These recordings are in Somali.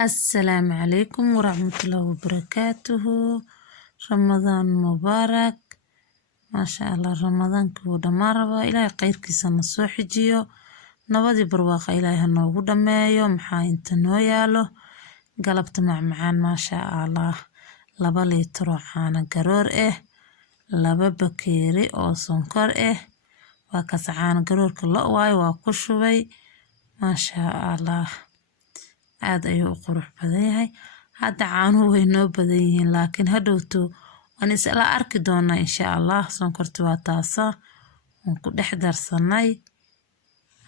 السلام عليكم ورحمة الله وبركاته. رمضان مبارك. ما شاء الله رمضان كودا مرة إلهي خير كيسان الصوح جيو نبضي برواق إلهي هنوغو دمايو محا انت نويالو قلبت معان ما شاء الله لبا ليترو عانا قرور لبا بكيري أو سنكر وكاس عانا قرور كله واي واكوشوي ما شاء الله aad ayuu u qurux badan yahay hadda caanuhu way noo badan yihiin laakiin hadhowto waan isla arki doonaa insha Allah sonkorta waa taasa aan ku dhex darsanay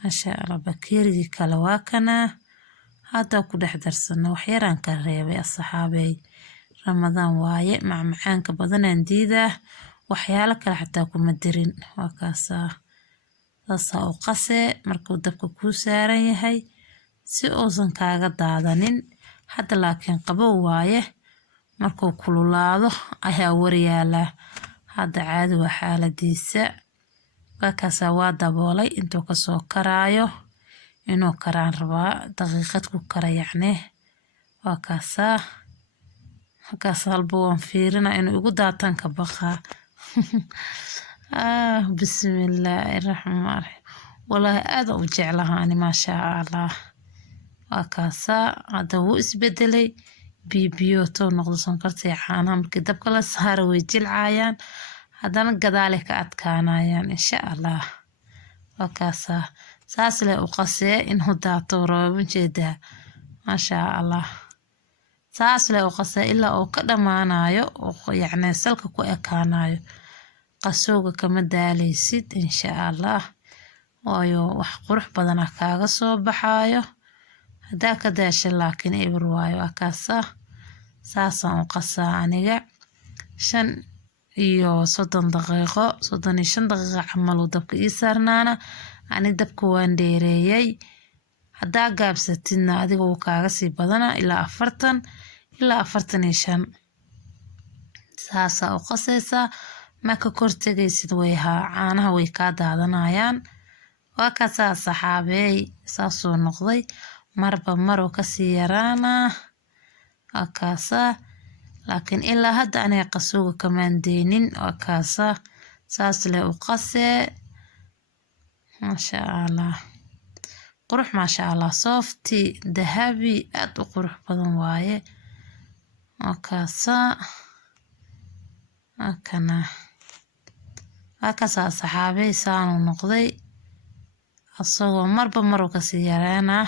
masha Allah bakeerigi kala waa kana hadda ku dhex darsanay wax yaraan ka reebay asxaabay Ramadaan waaye macmacaanka badanaan diidaa waxyaalo kale xataa kuma dirin waa kaasa taasa oo qase markuu dabka ku saaran yahay si uusan kaaga daadanin hadda laakiin qabow waaye markuu kululaado ayaa waryaala hadda caadi waa xaaladiisa kaasa waa daboolay intuu ka soo karaayo inuu karaan rabaa daqiiqad ku kara yacni waa kaasa halba waan fiirina inuu igu daataan ka baqaa bismillahirrahmanirrahim wallahi aad u jeclahay maasha Allah وكاسا هذا هو اسبدلي بيبيوتو نقض سنكرتي حانا مركي دبك الله سهر ويجيل عايان هذا نقدالك أتكانايان إن شاء الله وكاسا ساسلي أقصي إنه داتو روبن جدا ما شاء الله ساسلي أقصي إلا أو كدمانايو يعني سلك كو إكانايو قصوغا كما دالي سيد إن شاء الله وايو وحقرح بدنا كاغا صوبحايو هدا كداش لكن إبر وايو أكاسا ساسا وقصا عنيقا 5 iyo 30 daqiiqo 35 daqiiqo عملو دبك إيسارنانا أني دبك وان ديريي هدا قابستنا أديق وكاغسي بدنا إلا 40 إلا 45 ساسا وقصيسا ما كورتيجي سدويها عانها ويكادا دانايان وكاسا صحابي ساسو نقضي marba maro kasii yaraana akaasa laakiin ilaa hadda anay qasuuga kamaan deynin akaasa saas leh u qase masha Allah qurux masha Allah softi dahabi aad u qurux badan waaye akaasa akana akaasa saxaabay saan u noqday asagoo marba maro kasii yaraana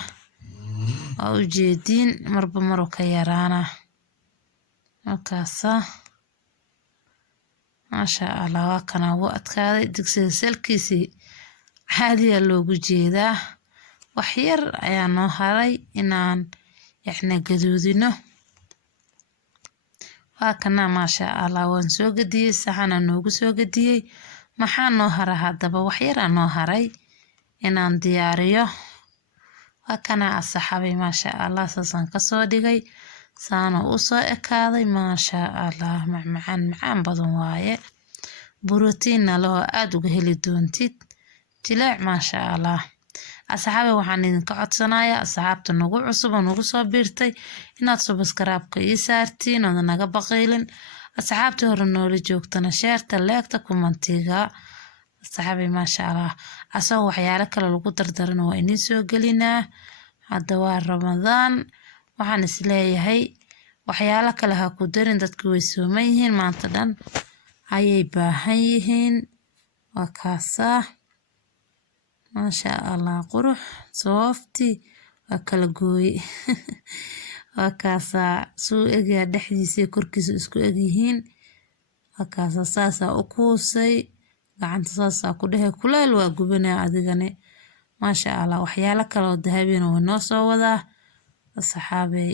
ujeedin marba maro ka yaraana markaasa masha Allah waa kana wuu adkaaday digsiga salkiisii caadiya loogu jeedaa wax yar ayaa noo haray inaan yaxna gaduudino waa kana masha Allah waan soo gadiyay saxana noogu soo gadiyay maxaa noo hara hadaba wax yar noo haray inaan diyaariyo وكان أصحابي ما شاء الله ساسان كسو ديغي سانو أسو إكاضي ما شاء الله معان بدن وايه بروتين لو أدوغ هلي دونتيد جلاع ما شاء الله أصحابي وحانين كعد صنايا أصحابتو نوغو عصب ونوغو صابيرتي إناد سبسكرابك إيسارتين ونغا بقيلين أصحابتو هرنولي جوغتنا شيرتا ليكتا كومنتيغا صحابي ما شاء الله أسوى وحيالك لو قدرنا وإني سو قلنا الدوار رمضان وحن سلايهي وحيالك لها قدرن دتكوي سوميهن ما انتدن هاي باهيهن وكاسا ما شاء الله قروح صوفتي وكالقوي وكاسا سو اجي دحديسي كوركيسو اسكو اجيهن وكاسا ساسا اكوسي gacanta saasa ku dhahay kuleel waa gubanaa adigane ma sha Allah waxyaalo kale oo dahabina way noo soo wadaa asxaabay